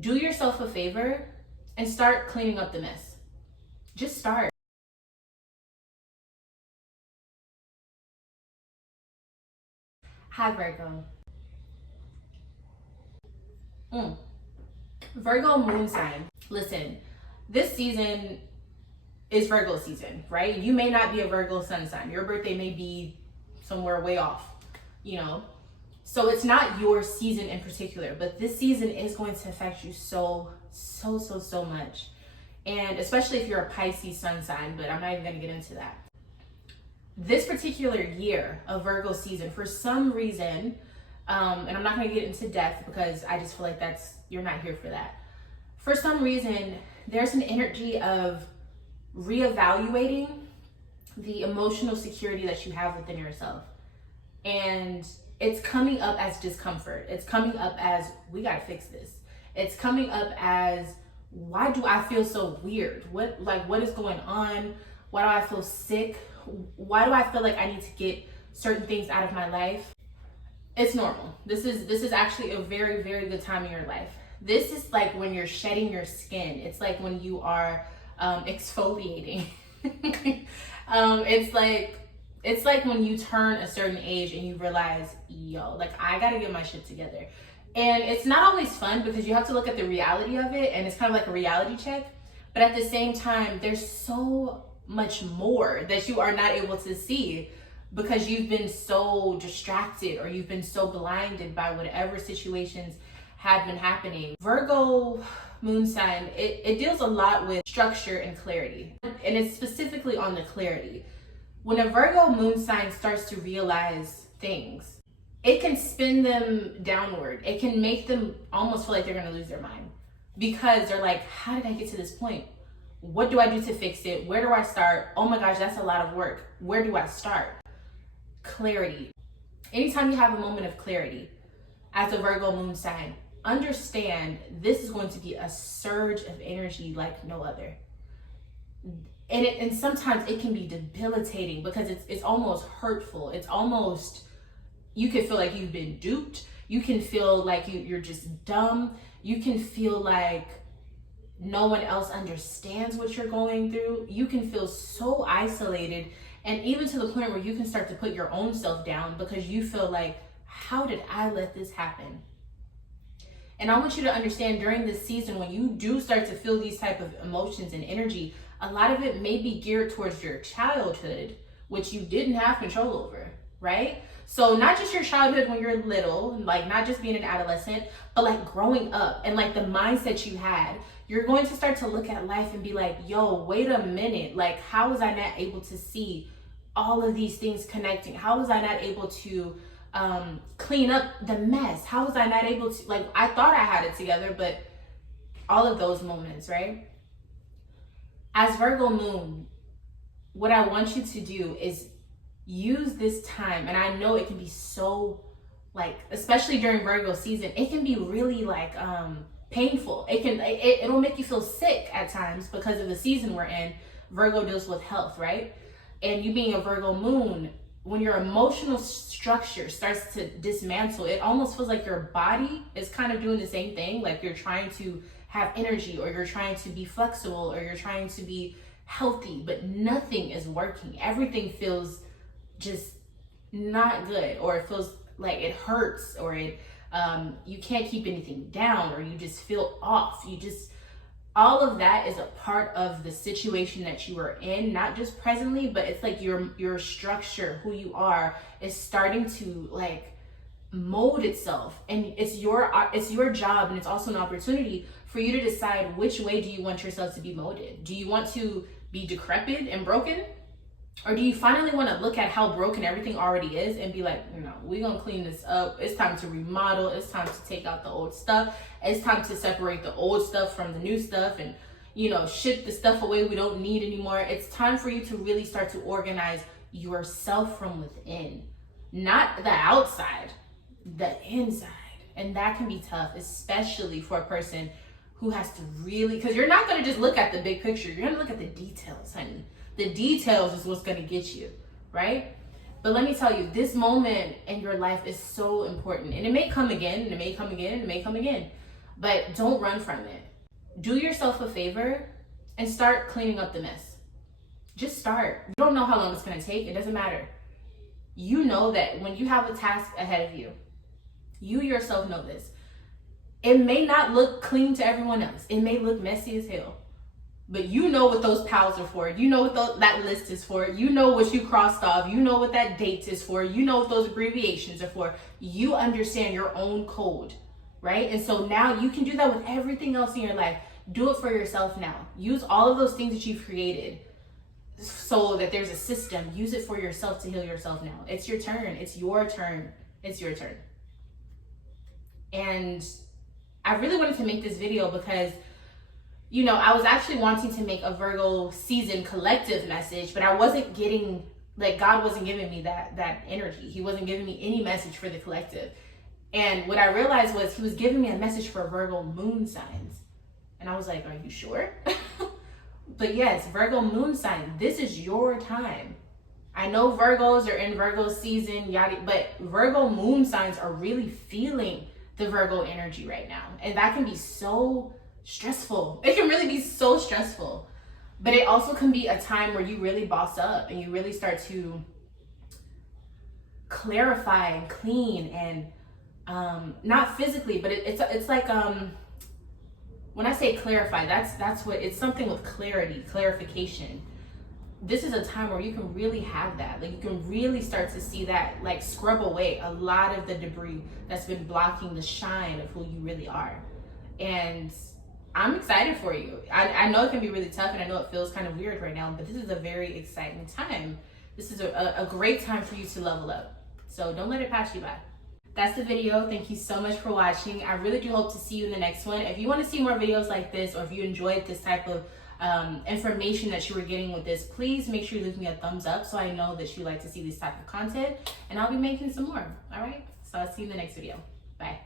do yourself a favor and start cleaning up the mess. Just start. Hi, Virgo. Virgo moon sign. Listen, this season is Virgo season, right? You may not be a Virgo sun sign. Your birthday may be somewhere way off, you know? So it's not your season in particular, but this season is going to affect you so much. And especially if you're a Pisces sun sign, but I'm not even gonna get into that. This particular year of Virgo season, for some reason, and I'm not gonna get into depth because I just feel like you're not here for that. For some reason, there's an energy of reevaluating the emotional security that you have within yourself. And it's coming up as discomfort. It's coming up as, we gotta fix this. It's coming up as, why do I feel so weird? What is going on? Why do I feel sick? Why do I feel like I need to get certain things out of my life? It's normal. This is actually a very good time in your life. This is like when you're shedding your skin. It's like when you are exfoliating. It's like when you turn a certain age and you realize, yo, like I gotta get my shit together. And it's not always fun because you have to look at the reality of it, and it's kind of like a reality check. But at the same time, there's so much more that you are not able to see because you've been so distracted or you've been so blinded by whatever situations have been happening. Virgo moon sign, it deals a lot with structure and clarity. And it's specifically on the clarity. When a Virgo moon sign starts to realize things, it can spin them downward. It can make them almost feel like they're gonna lose their mind because they're like, how did I get to this point? What do I do to fix it? Where do I start? Oh my gosh, that's a lot of work. Where do I start? Clarity. Anytime you have a moment of clarity as a Virgo moon sign, understand this is going to be a surge of energy like no other. And sometimes it can be debilitating because it's almost hurtful. It's almost, you can feel like you've been duped. You can feel like you're just dumb. You can feel like no one else understands what you're going through. You can feel so isolated, and even to the point where you can start to put your own self down because you feel like, how did I let this happen? And I want you to understand during this season, when you do start to feel these type of emotions and energy, a lot of it may be geared towards your childhood, which you didn't have control over, right? So not just your childhood when you're little, like not just being an adolescent, but like growing up and like the mindset you had. You're going to start to look at life and be like, yo, wait a minute. Like, how was I not able to see all of these things connecting? How was I not able to clean up the mess? How was I not able to, like, I thought I had it together, but all of those moments, right? As Virgo moon, what I want you to do is use this time. And I know it can be so, like, especially during Virgo season, it can be really like painful. It'll make you feel sick at times because of the season we're in. Virgo deals with health, right? And you being a Virgo moon, when your emotional structure starts to dismantle, it almost feels like your body is kind of doing the same thing. Like you're trying to have energy, or you're trying to be flexible, or you're trying to be healthy, but nothing is working. Everything feels just not good, or it feels like it hurts, or you can't keep anything down, or you just feel off. All of that is a part of the situation that you are in, not just presently, but it's like your structure, who you are, is starting to like mold itself. And it's your job, and it's also an opportunity for you to decide which way do you want yourself to be molded. Do you want to be decrepit and broken? Or do you finally want to look at how broken everything already is and be like, no, we're going to clean this up. It's time to remodel. It's time to take out the old stuff. It's time to separate the old stuff from the new stuff and, ship the stuff away we don't need anymore. It's time for you to really start to organize yourself from within, not the outside, the inside. And that can be tough, especially for a person who has to really, because you're not going to just look at the big picture. You're going to look at the details, honey. The details is what's going to get you, right? But let me tell you, this moment in your life is so important. And it may come again, and it may come again, and it may come again. but don't run from it. Do yourself a favor and start cleaning up the mess. Just start. You don't know how long it's going to take. It doesn't matter. You know that when you have a task ahead of you, you yourself know this. It may not look clean to everyone else. It may look messy as hell. But you know what those piles are for. You know what that list is for. You know what you crossed off. You know what that date is for. You know what those abbreviations are for. You understand your own code, right? And so now you can do that with everything else in your life. Do it for yourself now. Use all of those things that you've created so that there's a system. Use it for yourself to heal yourself now. It's your turn. It's your turn. It's your turn. And I really wanted to make this video because, you know, I was actually wanting to make a Virgo season collective message, but I wasn't getting, like, God wasn't giving me that energy. He wasn't giving me any message for the collective. And what I realized was he was giving me a message for Virgo moon signs. And I was like, are you sure? But yes, Virgo moon sign, this is your time. I know Virgos are in Virgo season, yada, but Virgo moon signs are really feeling the Virgo energy right now. And that can be so stressful. It can really be so stressful. But it also can be a time where you really boss up and you really start to clarify and clean and not physically, but it's like when I say clarify, that's what it's something with clarity, clarification. This is a time where you can really have that. Like you can really start to see that, like scrub away a lot of the debris that's been blocking the shine of who you really are. And I'm excited for you. I know it can be really tough and I know it feels kind of weird right now, but this is a very exciting time. This is a great time for you to level up. So don't let it pass you by. That's the video. Thank you so much for watching. I really do hope to see you in the next one. If you want to see more videos like this, or if you enjoyed this type of information that you were getting with this, please make sure you leave me a thumbs up so I know that you like to see this type of content, and I'll be making some more. All right, so I'll see you in the next video. Bye.